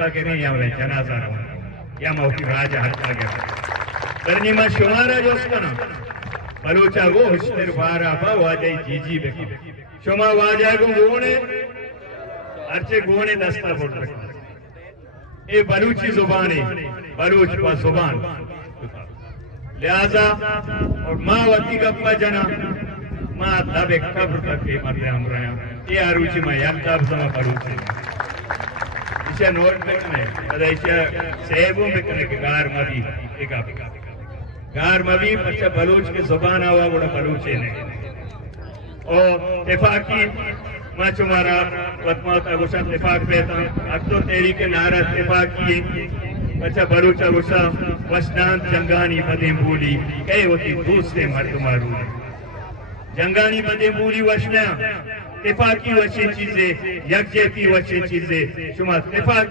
हटका के नहीं या जनाजा या मौकी राजा हटका के बरनी में शुमारा जो ना बलूचा वो हुश्तर बारा बा वाजे जीजी बेकी शुमा वाजा को गोने अर्चे गोने दस्ता बोल रखा ये बलूची जुबान है बलूच का जुबान लिहाजा और माँ वती गप्पा जना माँ तब एक कब्र तक के मरते हम रहे हैं ये आरुचि में याद तब समा बलूची इसे नोट करने अरे इसे सेबों में करने के गार मबी अच्छा बलूच के जुबान आवा बड़ा बलूचे ने और इत्तेफाकी मैं तुम्हारा वतमाता गुस्सा इत्तेफाक बेता अब तो तेरी के नारा इत्तेफाकी अच्छा बलूचा गुस्सा वसनांत जंगानी बदे बोली कई होती दूसरे मर्द मारू जंगानी बदे बोली वसना इत्तेफाकी वच्चे चीजें यकजहती वच्चे चीजें शुमा इत्तेफाक